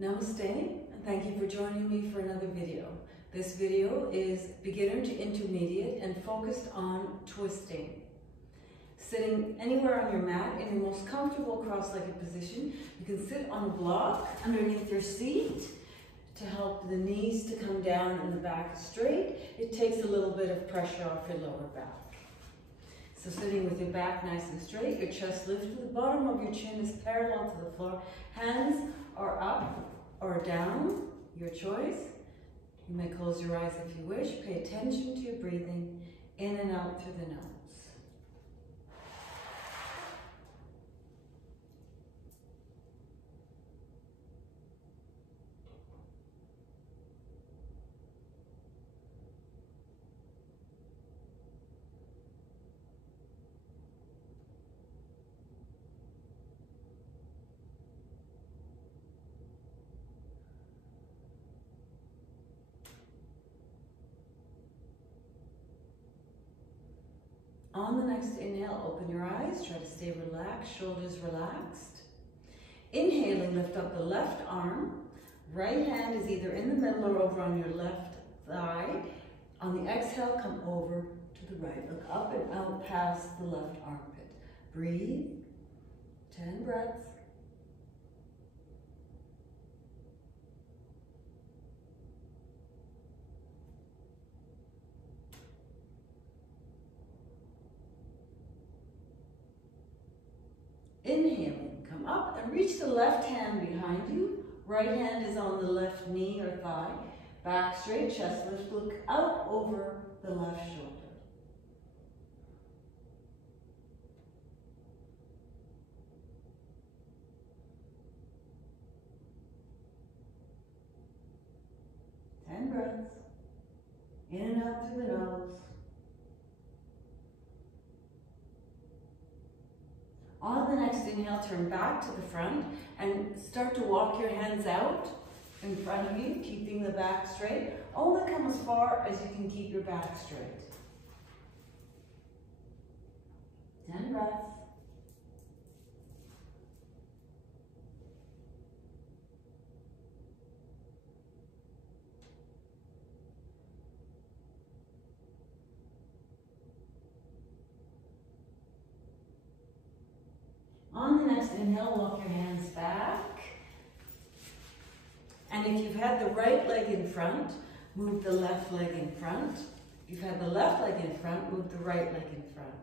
Namaste, and thank you for joining me for another video. This video is beginner to intermediate and focused on twisting. Sitting anywhere on your mat in your most comfortable cross-legged position. You can sit on a block underneath your seat to help the knees to come down and the back straight. It takes a little bit of pressure off your lower back. So sitting with your back nice and straight, your chest lifted, the bottom of your chin is parallel to the floor. Hands are up or down, your choice. You may close your eyes if you wish. Pay attention to your breathing in and out through the nose. On the next inhale, open your eyes, try to stay relaxed, shoulders relaxed. Inhaling, lift up the left arm. Right hand is either in the middle or over on your left thigh. On the exhale, come over to the right. Look up and out past the left armpit. Breathe. 10 breaths. Inhaling, come up and reach the left hand behind you. Right hand is on the left knee or thigh. Back straight, chest lift, look out over the left shoulder. Ten breaths. In and out through the nose. On the next inhale, turn back to the front and start to walk your hands out in front of you, keeping the back straight. Only come as far as you can keep your back straight. 10 breaths. On the next inhale, walk your hands back. And if you've had the right leg in front, move the left leg in front. If you've had the left leg in front, move the right leg in front.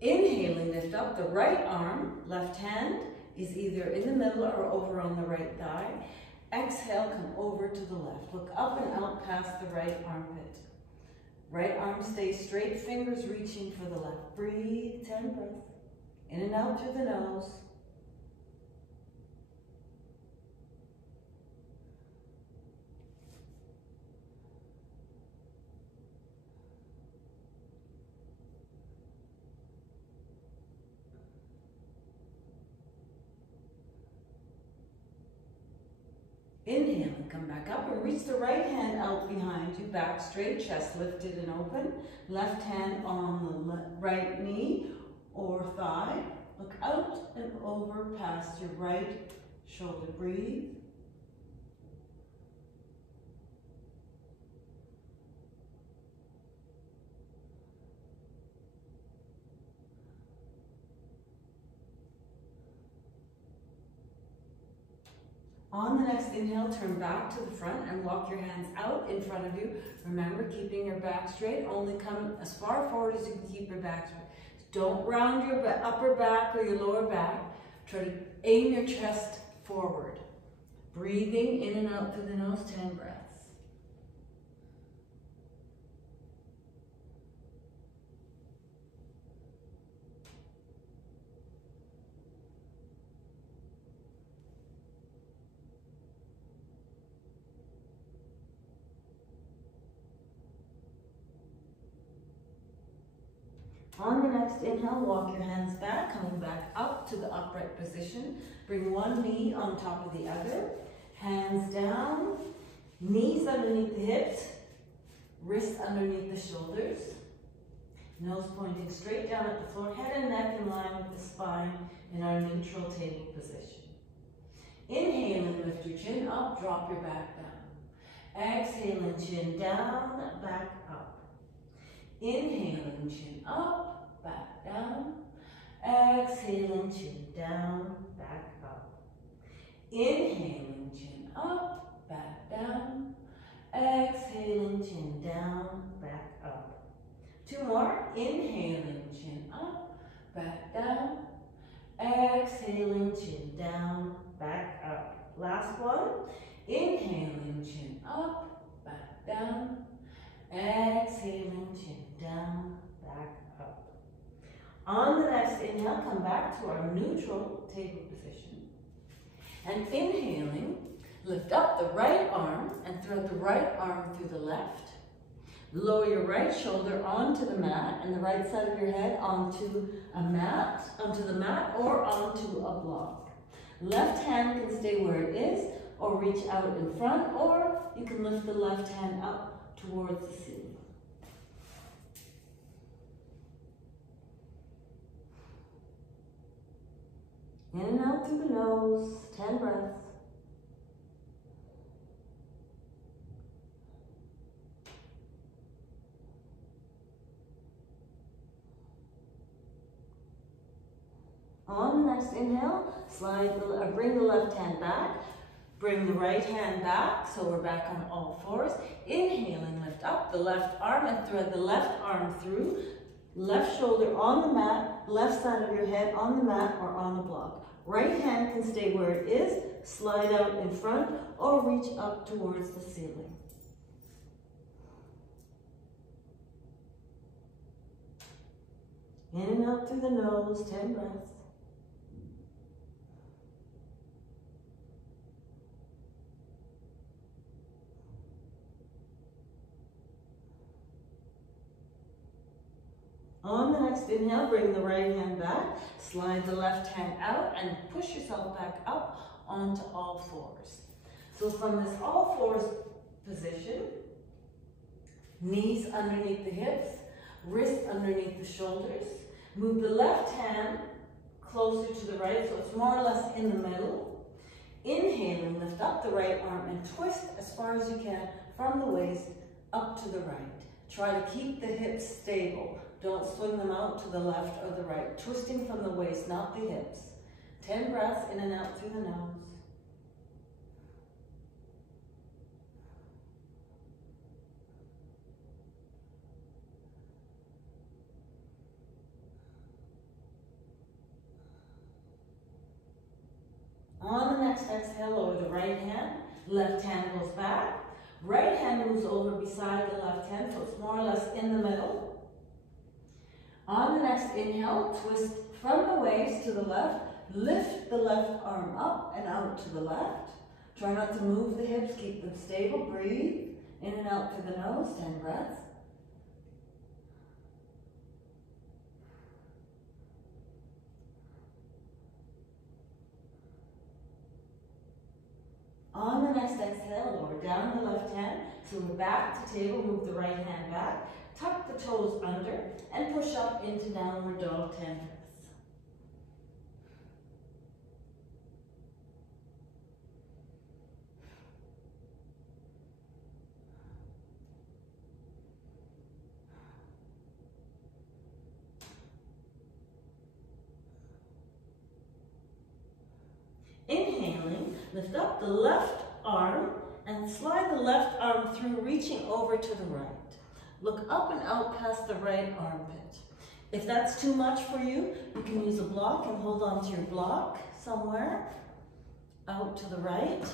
Inhaling, lift up the right arm. Left hand is either in the middle or over on the right thigh. Exhale, come over to the left. Look up and out past the right armpit. Right arm stays straight, fingers reaching for the left. Breathe, 10 breaths. In and out through the nose. Inhale and come back up and reach the right hand out behind you, back straight, chest lifted and open. Left hand on the right knee or thigh. Look out and over past your right shoulder. Breathe. On the next inhale, turn back to the front and walk your hands out in front of you. Remember, keeping your back straight, only come as far forward as you can keep your back straight. Don't round your upper back or your lower back. Try to aim your chest forward. Breathing in and out through the nose, 10 breaths. On the next inhale, walk your hands back, coming back up to the upright position. Bring one knee on top of the other. Hands down, knees underneath the hips, wrists underneath the shoulders. Nose pointing straight down at the floor, head and neck in line with the spine in our neutral table position. Lift your chin up, drop your back down. Exhaling, chin down, back up. Inhaling, chin up, back down. Exhaling, chin down, back up. Inhaling, chin up, back down. Exhaling, chin down, back up. Two more. Inhaling, chin up, back down. Exhaling, chin down, back up. Last one. Inhaling, chin up, back down. Exhaling, chin down, back up. On the next inhale, come back to our neutral table position. And inhaling, lift up the right arm and thread the right arm through the left. Lower your right shoulder onto the mat and the right side of your head onto the mat or onto a block. Left hand can stay where it is or reach out in front, or you can lift the left hand up towards the ceiling. In and out through the nose, 10 breaths. On the next inhale, bring the left hand back, bring the right hand back, so we're back on all fours. Inhaling, lift up the left arm and thread the left arm through, left shoulder on the mat, left side of your head on the mat or on the block. Right hand can stay where it is, slide out in front or reach up towards the ceiling. In and out through the nose, 10 breaths. On the next inhale, bring the right hand back, slide the left hand out and push yourself back up onto all fours. So from this all fours position, knees underneath the hips, wrists underneath the shoulders, move the left hand closer to the right so it's more or less in the middle. Inhaling, lift up the right arm and twist as far as you can from the waist up to the right. Try to keep the hips stable. Don't swing them out to the left or the right. Twisting from the waist, not the hips. 10 breaths in and out through the nose. On the next exhale, lower the right hand. Left hand goes back. Right hand moves over beside the left hand, so it's more or less in the middle. On the next inhale, twist from the waist to the left. Lift the left arm up and out to the left. Try not to move the hips, keep them stable. Breathe in and out through the nose, 10 breaths. On the next exhale, lower down the left hand. So we're back to table, move the right hand back. Tuck the toes under and push up into downward dog, 10 breaths. Inhaling, lift up the left arm and slide the left arm through, reaching over to the right. Look up and out past the right armpit. If that's too much for you, you can use a block and hold on to your block somewhere out to the right.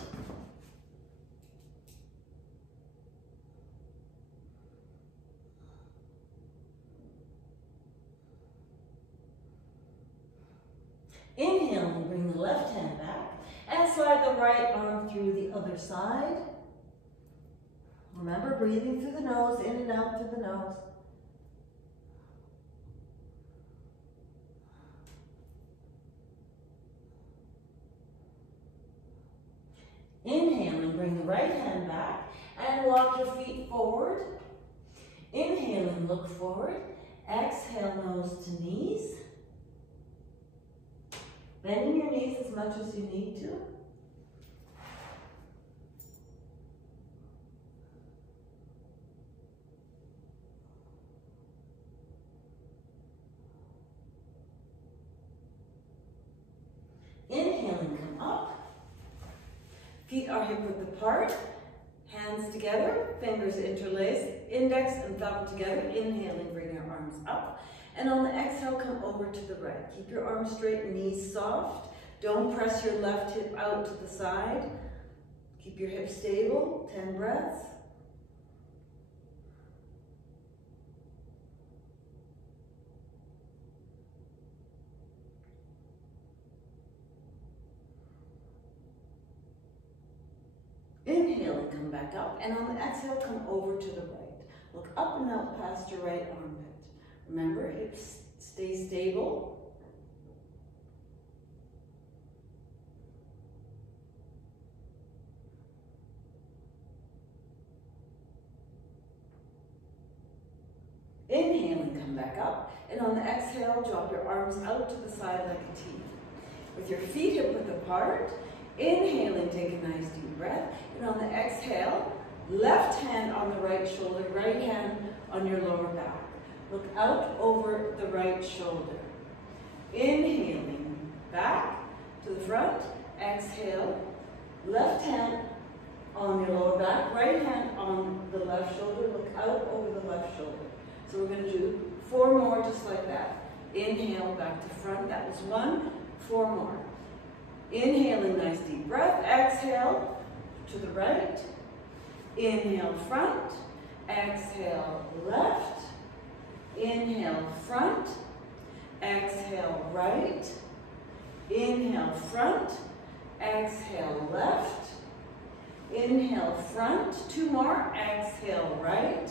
Inhaling, bring the left hand back and slide the right arm through the other side. Remember, breathing through the nose, in and out through the nose. Inhaling, bring the right hand back and walk your feet forward. Inhaling, look forward. Exhale, nose to knees. Bending your knees as much as you need to. Feet are hip width apart, hands together, fingers interlaced, index and thumb together. Inhaling, bring your arms up. And on the exhale, come over to the right. Keep your arms straight, knees soft. Don't press your left hip out to the side. Keep your hips stable, 10 breaths. Inhale and come back up, and on the exhale, come over to the right. Look up and out past your right armpit. Remember, hips stay stable. Inhale and come back up, and on the exhale, drop your arms out to the side like a T. With your feet hip width apart, inhale and take a nice deep breath, and on the exhale, left hand on the right shoulder, right hand on your lower back. Look out over the right shoulder. Inhaling, back to the front, exhale, left hand on your lower back, right hand on the left shoulder, look out over the left shoulder. So we're going to do 4 more just like that. Inhale, back to front, that was 1, 4 more. Inhaling, nice deep breath, exhale to the right, inhale front, exhale left, inhale front, exhale right, inhale front, exhale left, inhale front, 2 more, exhale right,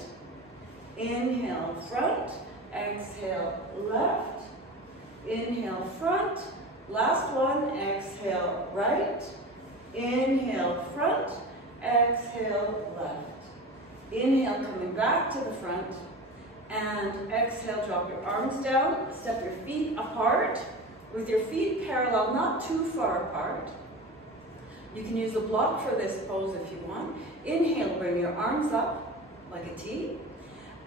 inhale front, exhale left, inhale front, last one, exhale right, inhale front, exhale left. Inhale, coming back to the front, and exhale, drop your arms down, step your feet apart, with your feet parallel, not too far apart. You can use a block for this pose if you want. Inhale, bring your arms up like a T.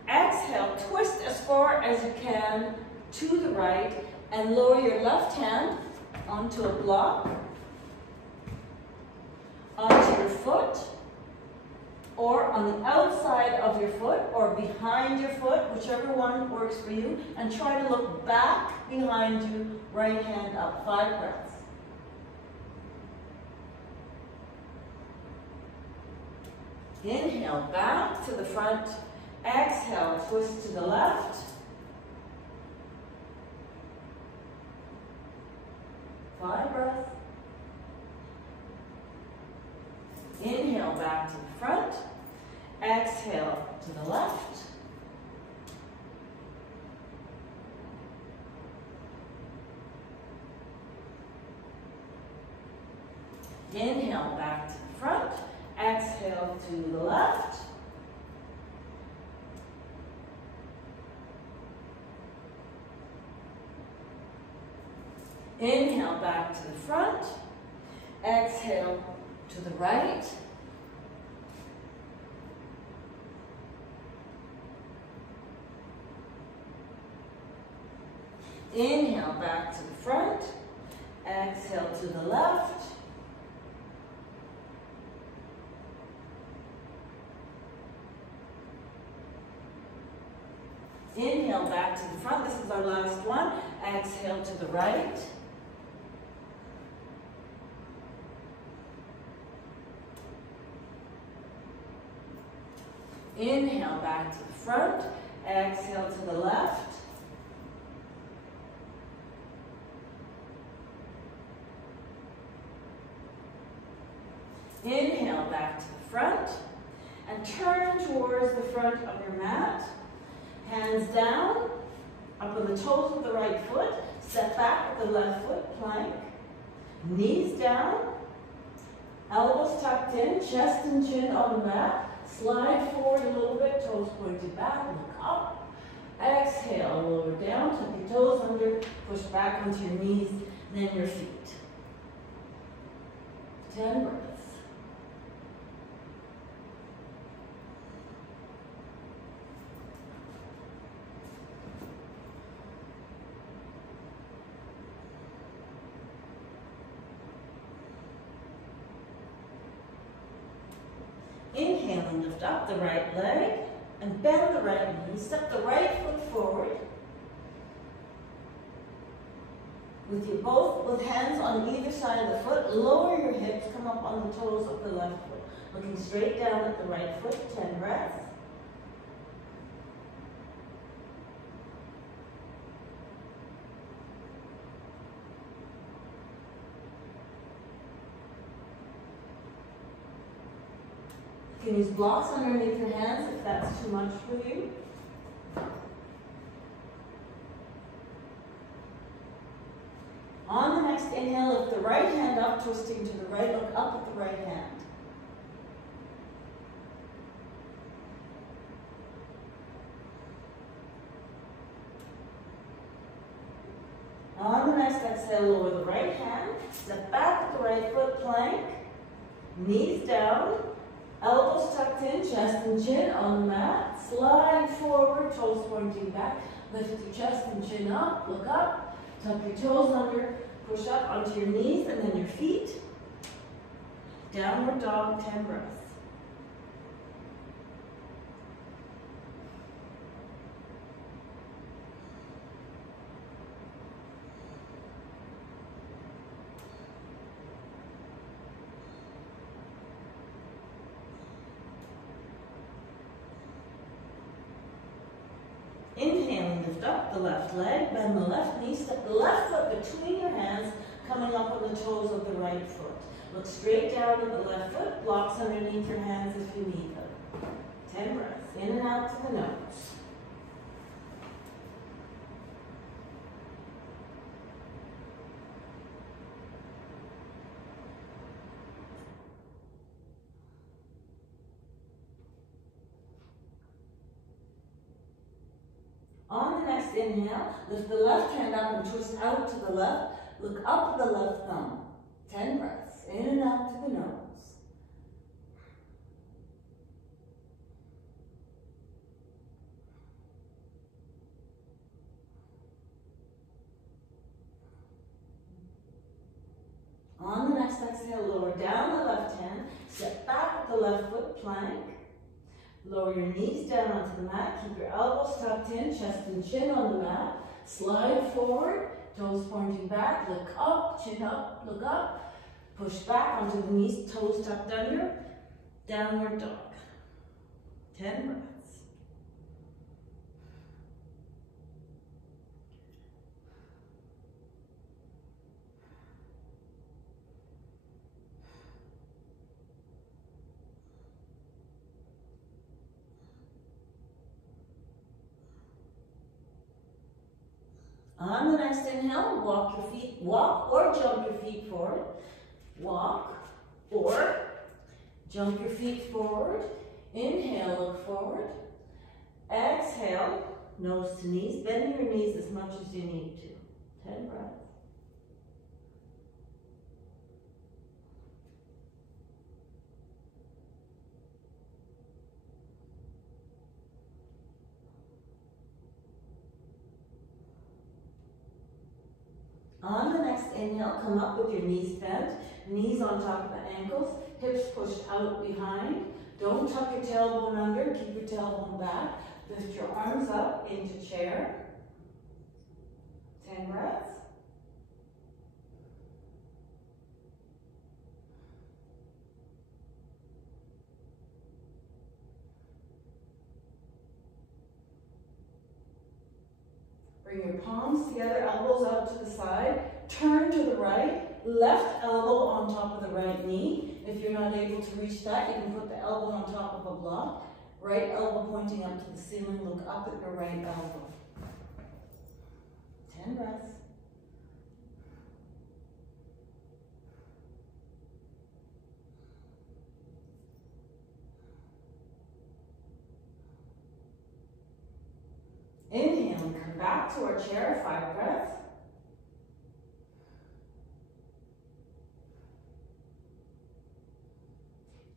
Exhale, twist as far as you can to the right, and lower your left hand onto a block, onto your foot, or on the outside of your foot, or behind your foot, whichever one works for you, and try to look back behind you, right hand up, 5 breaths. Inhale, back to the front, exhale, twist to the left, 5 breaths. Inhale, back to the front. Exhale to the left. Inhale, back to the front. Exhale to the left. Inhale, back to the front. Exhale to the right. Inhale, back to the front. Exhale to the left. Inhale, back to the front. This is our last one. Exhale to the right. Inhale, back to the front. Exhale to the left. Inhale, back to the front. And turn towards the front of your mat. Hands down, up on the toes of the right foot. Step back with the left foot, plank. Knees down. Elbows tucked in, chest and chin on the mat. Slide forward a little bit, toes pointed back, look up. Exhale, lower down, tuck your toes under, push back onto your knees, then your feet. 10 breaths. and lift up the right leg and bend the right knee. Step the right foot forward. With hands on either side of the foot, lower your hips, come up on the toes of the left foot. Looking straight down at the right foot, 10 breaths. You can use blocks underneath your hands if that's too much for you. On the next inhale, lift the right hand up, twisting to the right, look up at the right hand. On the next exhale, lower the right hand, step back with the right foot, plank, knees down, elbows tucked in, chest and chin on the mat, slide forward, toes pointing back, lift your chest and chin up, look up, tuck your toes under, push up onto your knees and then your feet. Downward dog, 10 breaths. Inhale, lift up the left leg, bend the left knee, step the left foot between your hands, coming up on the toes of the right foot. Look straight down at the left foot, blocks underneath your hands if you need them. 10 breaths, in and out to the nose. On the next inhale, lift the left hand up and twist out to the left. Look up at the left thumb. 10 breaths, in and out to the nose. On the next exhale, lower down the left hand, step back with the left foot, plank. Lower your knees down onto the mat, keep your elbows tucked in, chest and chin on the mat. Slide forward, toes pointing back, look up, chin up, look up. Push back onto the knees, toes tucked under. Downward dog. 10 breaths. On the next inhale, walk or jump your feet forward. Walk or jump your feet forward. Inhale, look forward. Exhale, nose to knees. Bend your knees as much as you need to. 10 breaths. On the next inhale, come up with your knees bent, knees on top of the ankles, hips pushed out behind. Don't tuck your tailbone under, keep your tailbone back. Lift your arms up into chair. 10 breaths. Bring your palms together, elbows out to the side. Turn to the right, left elbow on top of the right knee. If you're not able to reach that, you can put the elbow on top of a block. Right elbow pointing up to the ceiling, look up at your right elbow. 10 breaths. Inhale and come back to our chair, 5 breaths.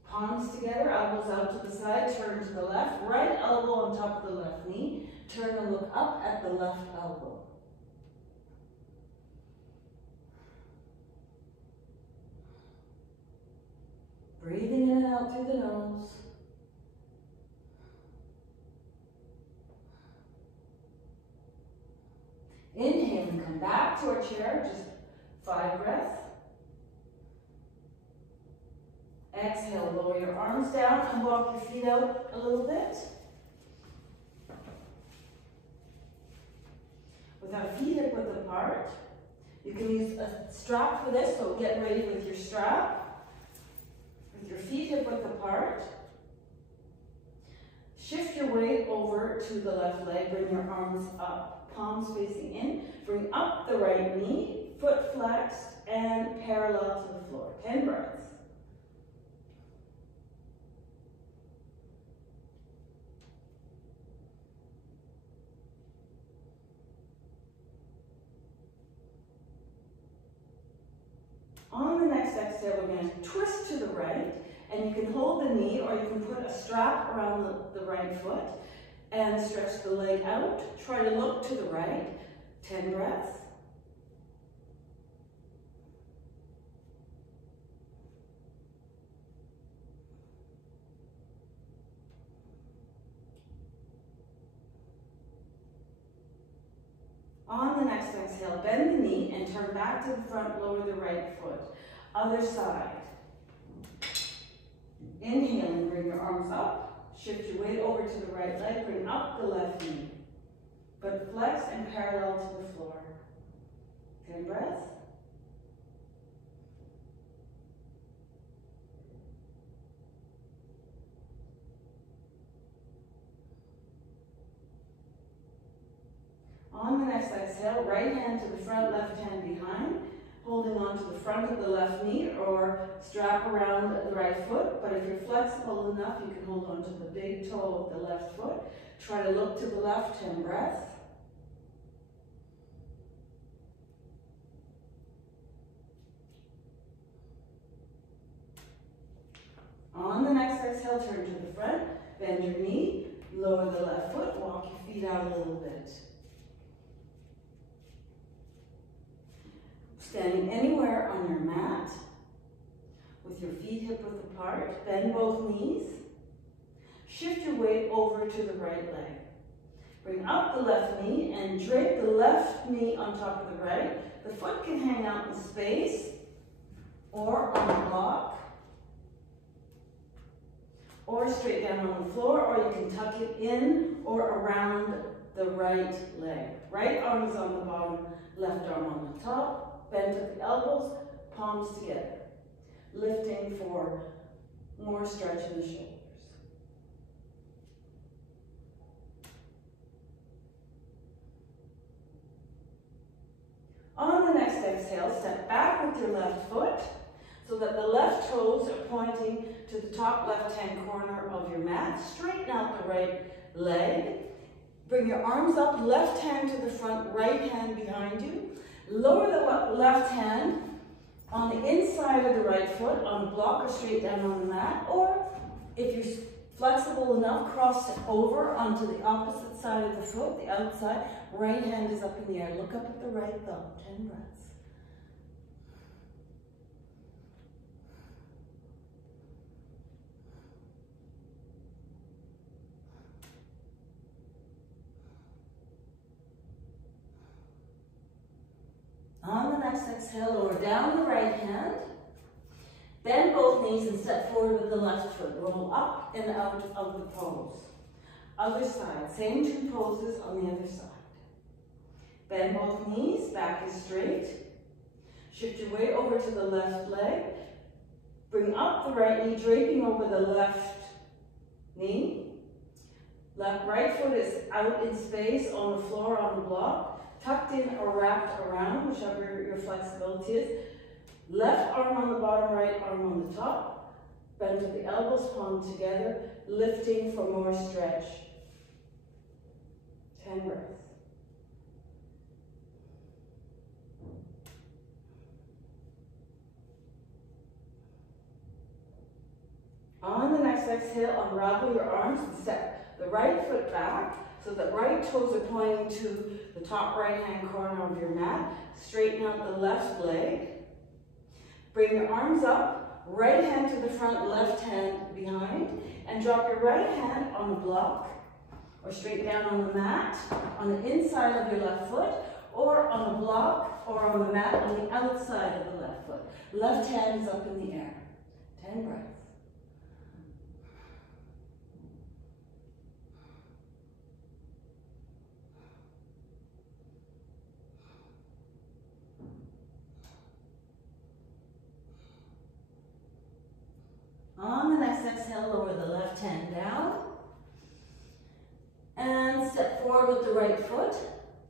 Palms together, elbows out to the side, turn to the left, right elbow on top of the left knee, turn and look up at the left elbow. Breathing in and out through the nose. come back to our chair, just 5 breaths. Exhale, lower your arms down and walk your feet out a little bit. With our feet hip width apart, you can use a strap for this, so get ready with your strap. With your feet hip width apart, shift your weight over to the left leg, bring your arms up, palms facing in, bring up the right knee, foot flexed and parallel to the floor. 10 breaths. On the next exhale, we're going to twist to the right, and you can hold the knee or you can put a strap around the right foot and stretch the leg out. Try to look to the right. 10 breaths. On the next exhale, bend the knee and turn back to the front, lower the right foot. Other side. Inhaling, bring your arms up, shift your weight over to the right leg, bring up the left knee, but flex and parallel to the floor. 10 breaths. On the next exhale, right hand to the front, left hand behind, holding on to the front of the left knee or strap around the right foot. But if you're flexible enough, you can hold on to the big toe of the left foot. Try to look to the left. 10 breaths. On the next exhale, turn to the front, bend your knee, lower the left foot, walk your feet out a little bit. Standing anywhere on your mat, with your feet hip width apart, bend both knees. Shift your weight over to the right leg. Bring up the left knee and drape the left knee on top of the right. The foot can hang out in space or on a block, or straight down on the floor, or you can tuck it in or around the right leg. Right arm is on the bottom, left arm on the top. Bend at the elbows, palms together. Lifting for more stretch in the shoulders. On the next exhale, step back with your left foot so that the left toes are pointing to the top left-hand corner of your mat. Straighten out the right leg. Bring your arms up, left hand to the front, right hand behind you. Lower the left hand on the inside of the right foot on a block or straight down on the mat, or if you're flexible enough, cross it over onto the opposite side of the foot, the outside. Right hand is up in the air. Look up at the right thumb. 10 breaths. On the next exhale, lower down the right hand. Bend both knees and step forward with the left foot. Roll up and out of the pose. Other side, same 2 poses on the other side. Bend both knees, back is straight. Shift your weight over to the left leg. Bring up the right knee, draping over the left knee. Right foot is out in space on the floor on the block. Tucked in or wrapped around, whichever your flexibility is. Left arm on the bottom, right arm on the top. Bend to the elbows, palm together, lifting for more stretch. 10 breaths. On the next exhale, unravel your arms and step the right foot back so that right toes are pointing to the top right-hand corner of your mat. Straighten out the left leg. Bring your arms up, right hand to the front, left hand behind, and drop your right hand on the block or straight down on the mat, on the inside of your left foot, or on a block or on the mat on the outside of the left foot. Left hand is up in the air. 10 breaths. On the next exhale, lower the left hand down and step forward with the right foot.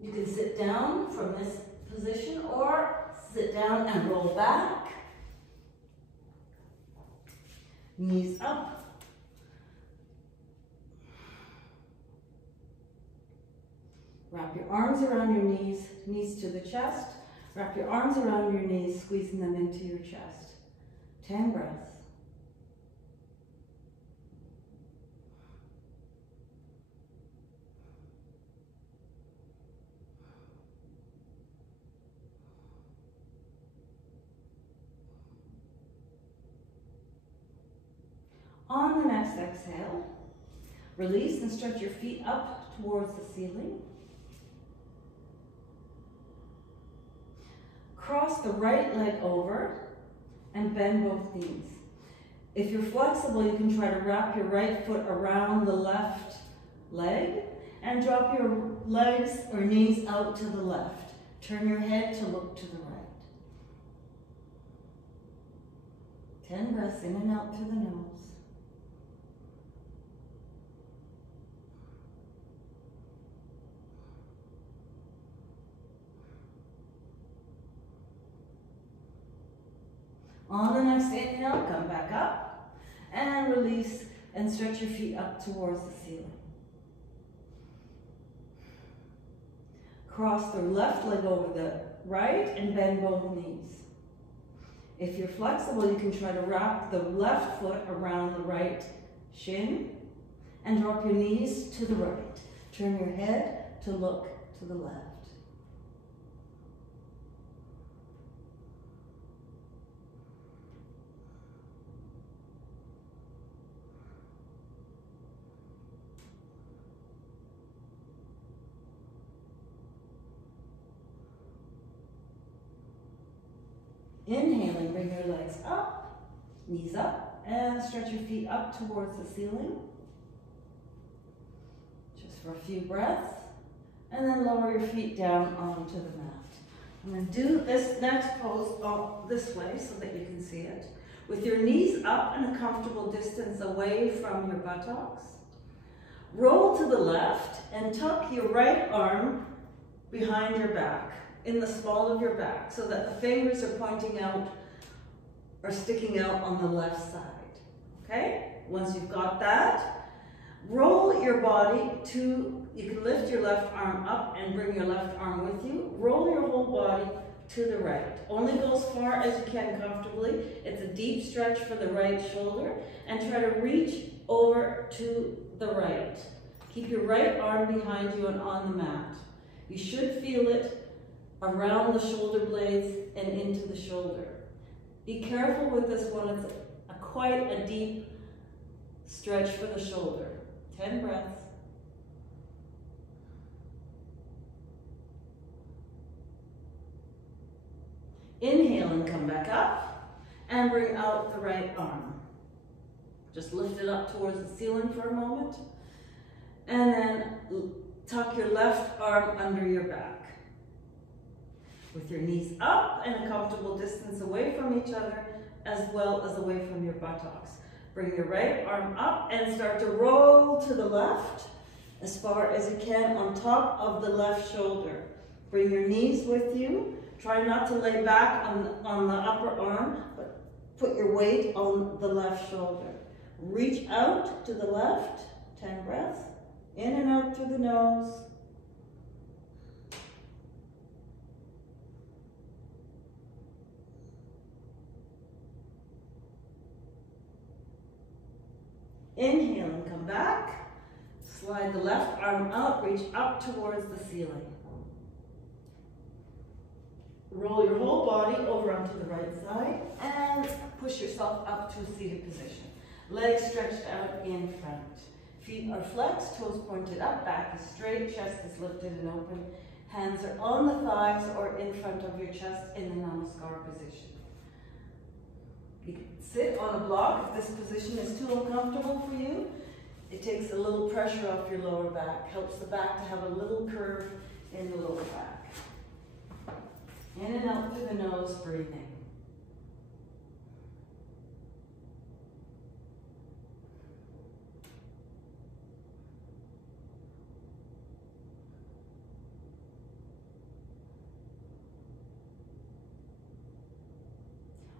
You can sit down from this position or sit down and roll back. Knees up. Wrap your arms around your knees, knees to the chest. Wrap your arms around your knees, squeezing them into your chest. 10 breaths. On the next exhale, release and stretch your feet up towards the ceiling. Cross the right leg over and bend both knees. If you're flexible, you can try to wrap your right foot around the left leg and drop your legs or knees out to the left. Turn your head to look to the right. 10 breaths in and out through the nose. On the next inhale, come back up and release and stretch your feet up towards the ceiling. Cross the left leg over the right and bend both knees. If you're flexible, you can try to wrap the left foot around the right shin and drop your knees to the right. Turn your head to look to the left. Inhaling, bring your legs up, knees up, and stretch your feet up towards the ceiling. Just for a few breaths. And then lower your feet down onto the mat. I'm going to do this next pose this way so that you can see it. With your knees up and a comfortable distance away from your buttocks. Roll to the left and tuck your right arm behind your back, in the small of your back, so that the fingers are pointing out or sticking out on the left side. Okay? Once you've got that, roll your body to, you can lift your left arm up and bring your left arm with you. Roll your whole body to the right. Only go as far as you can comfortably. It's a deep stretch for the right shoulder, and try to reach over to the right. Keep your right arm behind you and on the mat. You should feel it around the shoulder blades and into the shoulder. Be careful with this one, it's quite a deep stretch for the shoulder. 10 breaths. Inhale and come back up and bring out the right arm. Just lift it up towards the ceiling for a moment and then tuck your left arm under your back. With your knees up and a comfortable distance away from each other, as well as away from your buttocks. Bring your right arm up and start to roll to the left as far as you can on top of the left shoulder. Bring your knees with you. Try not to lay back on the upper arm, but put your weight on the left shoulder. Reach out to the left, 10 breaths, in and out through the nose. Inhale and come back. Slide the left arm out, reach up towards the ceiling. Roll your whole body over onto the right side and push yourself up to a seated position. Legs stretched out in front. Feet are flexed, toes pointed up, back is straight, chest is lifted and open, Hands are on the thighs or in front of your chest in the namaskar position. You can sit on a block if this position is too uncomfortable for you. It takes a little pressure off your lower back, helps the back to have a little curve in the lower back. In and out through the nose, breathing.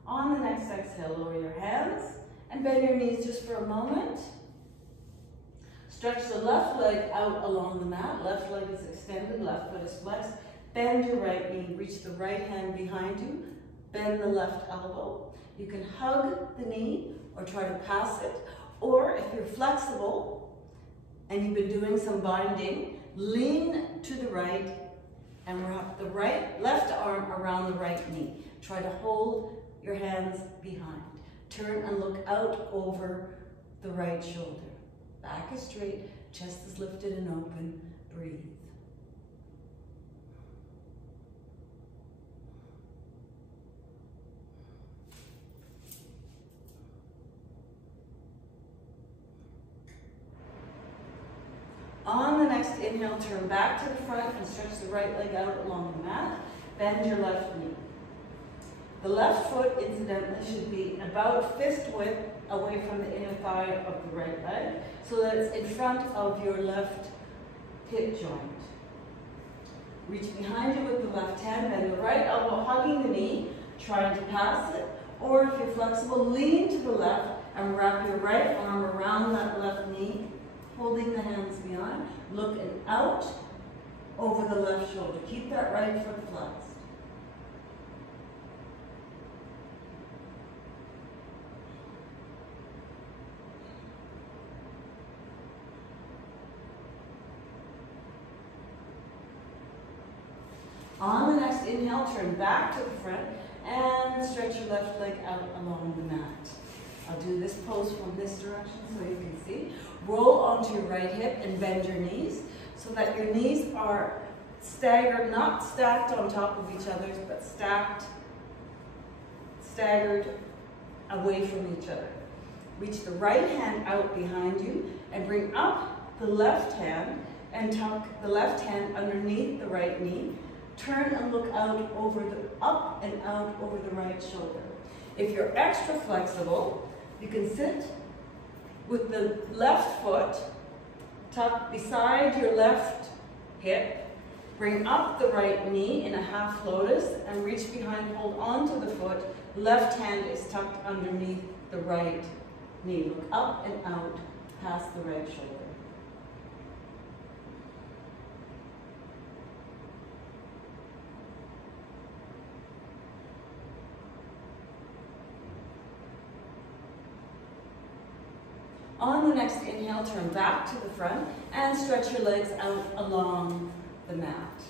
On the next exhale, lower your hands and bend your knees just for a moment. Stretch the left leg out along the mat. Left leg is extended, left foot is flexed. Bend your right knee, reach the right hand behind you. Bend the left elbow. You can hug the knee or try to pass it. Or if you're flexible and you've been doing some binding, lean to the right and wrap the left arm around the right knee. Try to hold your hands behind. Turn and look out over the right shoulder. Back is straight, chest is lifted and open. Breathe. On the next inhale, turn back to the front and stretch the right leg out along the mat. Bend your left knee. The left foot, incidentally, should be about fist width away from the inner thigh of the right leg, so that it's in front of your left hip joint. Reach behind you with the left hand, bend the right elbow, hugging the knee, trying to pass it, or if you're flexible, lean to the left and wrap your right arm around that left knee, holding the hands behind, looking out over the left shoulder. Keep that right foot flexed. On the next inhale, turn back to the front and stretch your left leg out along the mat. I'll do this pose from this direction so you can see. Roll onto your right hip and bend your knees so that your knees are staggered, not stacked on top of each other, but staggered away from each other. Reach the right hand out behind you and bring up the left hand and tuck the left hand underneath the right knee. Turn and look out over up and out over the right shoulder. If you're extra flexible, you can sit with the left foot tucked beside your left hip. Bring up the right knee in a half lotus and reach behind, hold onto the foot. Left hand is tucked underneath the right knee. Look up and out past the right shoulder. On the next inhale, turn back to the front and stretch your legs out along the mat.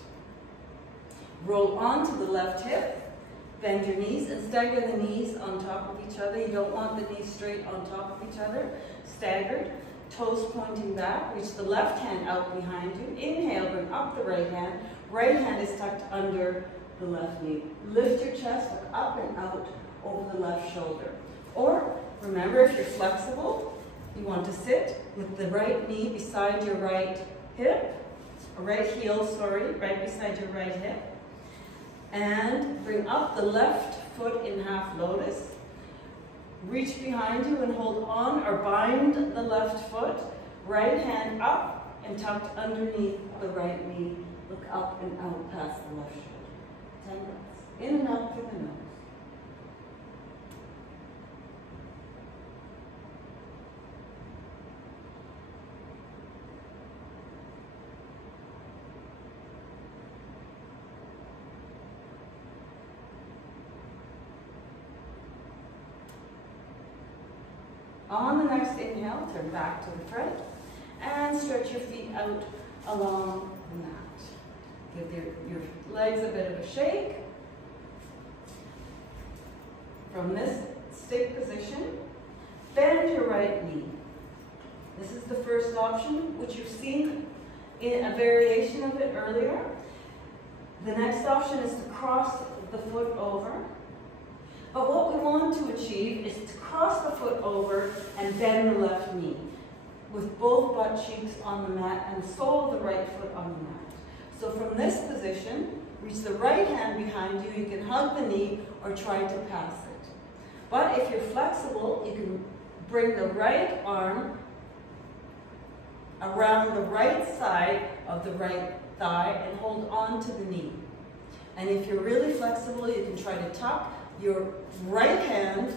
Roll onto the left hip, bend your knees and stagger the knees on top of each other. You don't want the knees straight on top of each other. Staggered, toes pointing back. Reach the left hand out behind you. Inhale, bring up the right hand. Right hand is tucked under the left knee. Lift your chest, look up and out over the left shoulder. Or, remember, if you're flexible, you want to sit with the right knee beside your right hip, or right heel, sorry, right beside your right hip. And bring up the left foot in half lotus. Reach behind you and hold on or bind the left foot. Right hand up and tucked underneath the right knee. Look up and out past the left shoulder. 10 breaths. In and out through the nose. On the next inhale, turn back to the front and stretch your feet out along the mat. Give your legs a bit of a shake. From this stick position, bend your right knee. This is the first option, which you've seen in a variation of it earlier. The next option is to cross the foot over. But what we want to achieve is to cross the foot over and bend the left knee with both butt cheeks on the mat and the sole of the right foot on the mat. So from this position, reach the right hand behind you. You can hug the knee or try to pass it. But if you're flexible, you can bring the right arm around the right side of the right thigh and hold on to the knee. And if you're really flexible, you can try to tuck your right hand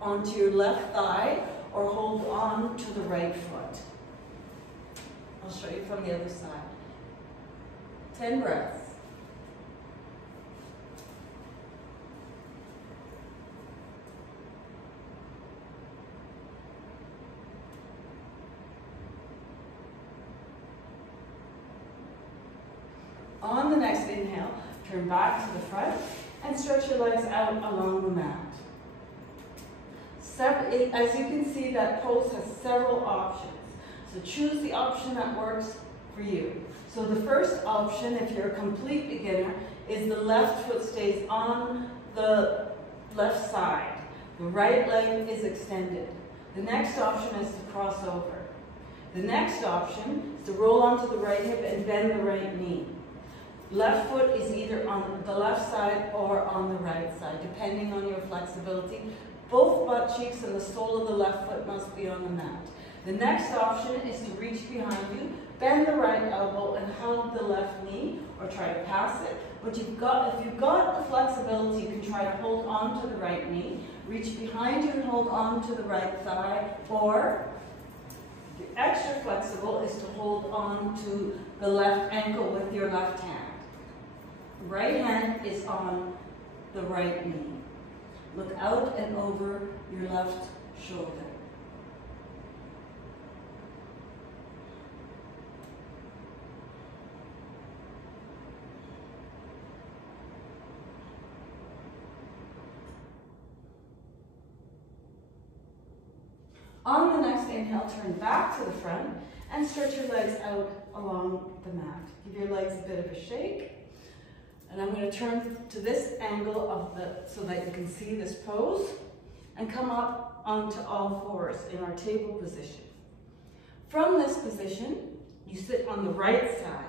onto your left thigh or hold on to the right foot. I'll show you from the other side. 10 breaths. On the next inhale, turn back to the front and stretch your legs out along the mat. As you can see, that pose has several options. So choose the option that works for you. So the first option, if you're a complete beginner, is the left foot stays on the left side. The right leg is extended. The next option is to cross over. The next option is to roll onto the right hip and bend the right knee. Left foot is either on the left side or on the right side, depending on your flexibility. Both butt cheeks and the sole of the left foot must be on the mat. The next option is to reach behind you, bend the right elbow and hug the left knee or try to pass it. But if you've got the flexibility, you can try to hold on to the right knee, reach behind you and hold on to the right thigh, or if you're extra flexible is to hold on to the left ankle with your left hand. Right hand is on the right knee. Look out and over your left shoulder. On the next inhale, turn back to the front and stretch your legs out along the mat. Give your legs a bit of a shake. And I'm going to turn to this angle of so that you can see this pose and come up onto all fours in our table position. From this position, you sit on the right side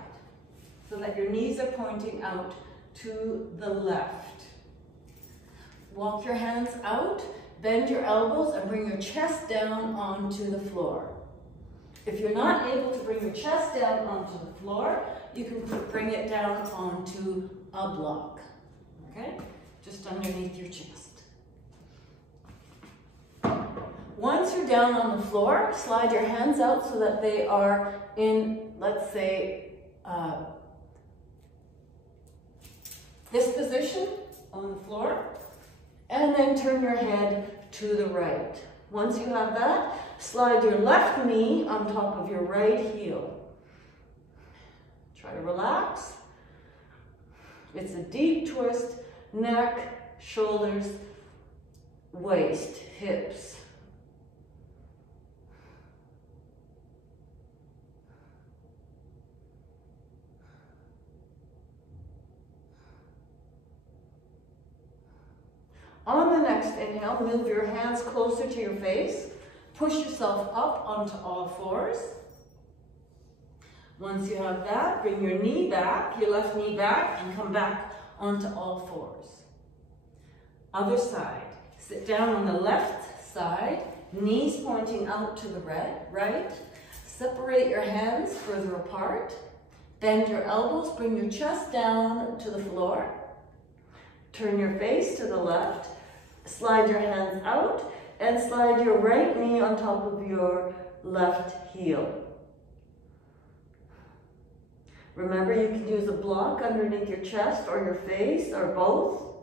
so that your knees are pointing out to the left. Walk your hands out, bend your elbows and bring your chest down onto the floor. If you're not able to bring your chest down onto the floor, you can bring it down onto a block, okay? Just underneath your chest. Once you're down on the floor, slide your hands out so that they are in, let's say, this position on the floor, and then turn your head to the right. Once you have that, slide your left knee on top of your right heel. Try to relax. It's a deep twist, neck, shoulders, waist, hips. On the next inhale, move your hands closer to your face. Push yourself up onto all fours. Once you have that, bring your knee back, your left knee back, and come back onto all fours. Other side. Sit down on the left side, knees pointing out to the right. Separate your hands further apart. Bend your elbows, bring your chest down to the floor. Turn your face to the left. Slide your hands out and slide your right knee on top of your left heel. Remember, you can use a block underneath your chest or your face or both.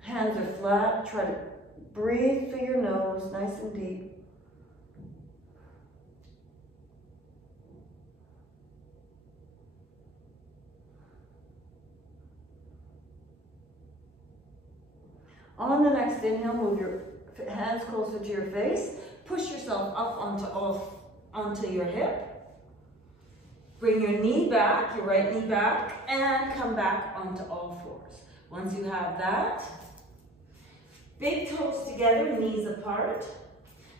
Hands are flat. Try to breathe through your nose, nice and deep. On the next inhale, move your hands closer to your face. Push yourself up onto your hip. Bring your knee back, your right knee back, and come back onto all fours. Once you have that, big toes together, knees apart.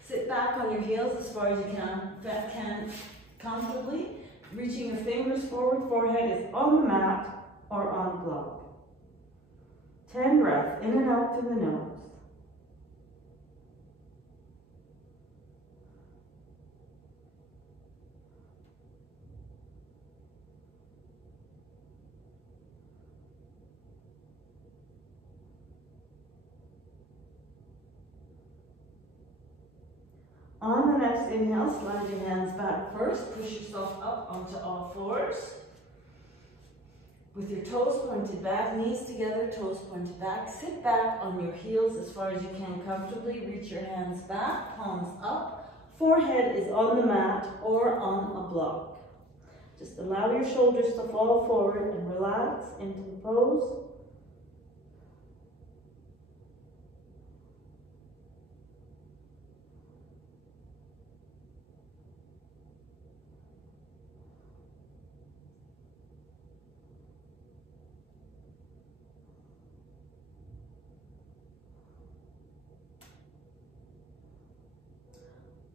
Sit back on your heels as far as you can comfortably, reaching your fingers forward, forehead is on the mat or on the block. 10 breaths, in and out through the nose. On the next inhale, slide your hands back first. Push yourself up onto all fours. With your toes pointed back, knees together, toes pointed back. Sit back on your heels as far as you can comfortably. Reach your hands back, palms up. Forehead is on the mat or on a block. Just allow your shoulders to fall forward and relax into the pose.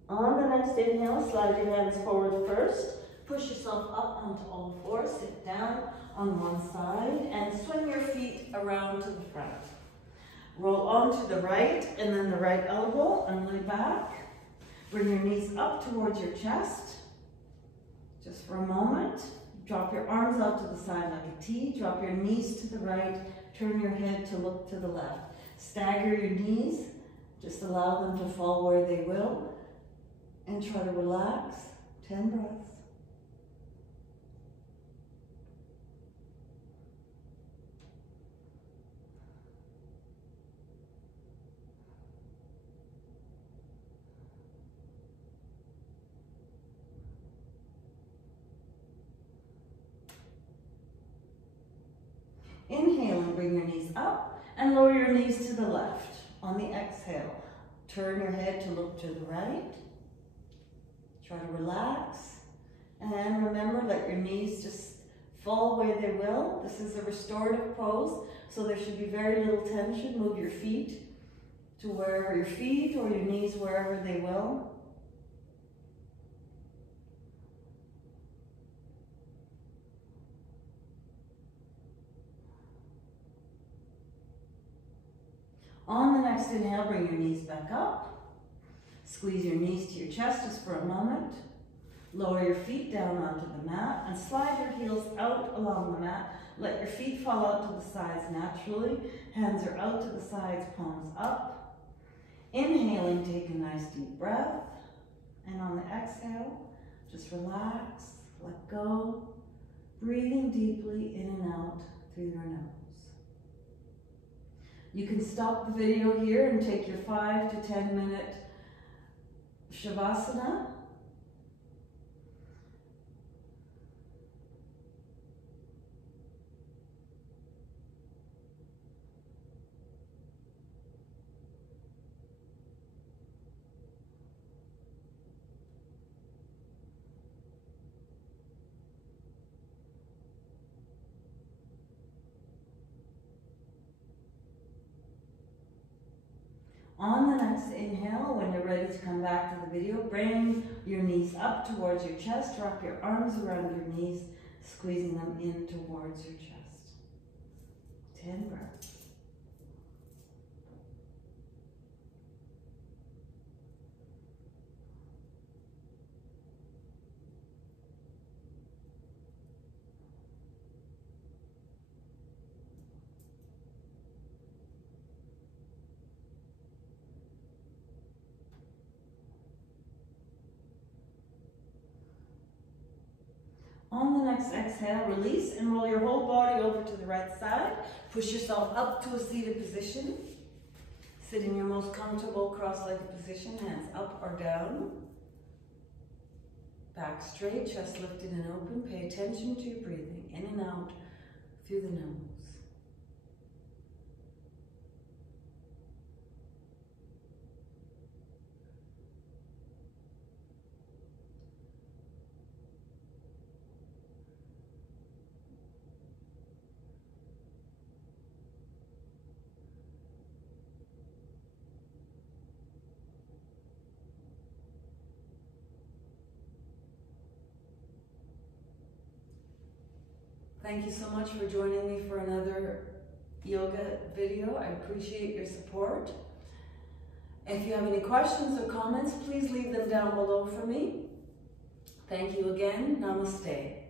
On the next inhale, slide your hands forward first. Push yourself up onto all fours. Sit down on one side and swing your feet around to the front. Roll onto the right and then the right elbow and lay back. Bring your knees up towards your chest. Just for a moment. Drop your arms out to the side like a T. Drop your knees to the right. Turn your head to look to the left. Stagger your knees. Just allow them to fall where they will. And try to relax. 10 breaths. Inhale and bring your knees up and lower your knees to the left. On the exhale, turn your head to look to the right. Try to relax, and remember, let your knees just fall where they will. This is a restorative pose, so there should be very little tension. Move your feet to wherever your feet or your knees, wherever they will. On the next inhale, bring your knees back up. Squeeze your knees to your chest just for a moment. Lower your feet down onto the mat and slide your heels out along the mat. Let your feet fall out to the sides naturally. Hands are out to the sides, palms up. Inhaling, take a nice deep breath. And on the exhale, just relax, let go. Breathing deeply in and out through your nose. You can stop the video here and take your 5 to 10 minute Shavasana. On the next inhale, when you're ready to come back to the video, bring your knees up towards your chest. Wrap your arms around your knees, squeezing them in towards your chest. 10 breaths. On the next exhale, release and roll your whole body over to the right side. Push yourself up to a seated position. Sit in your most comfortable cross-legged position, hands up or down. Back straight, chest lifted and open. Pay attention to your breathing, in and out through the nose. Thank you so much for joining me for another yoga video. I appreciate your support. If you have any questions or comments, please leave them down below for me. Thank you again. Namaste.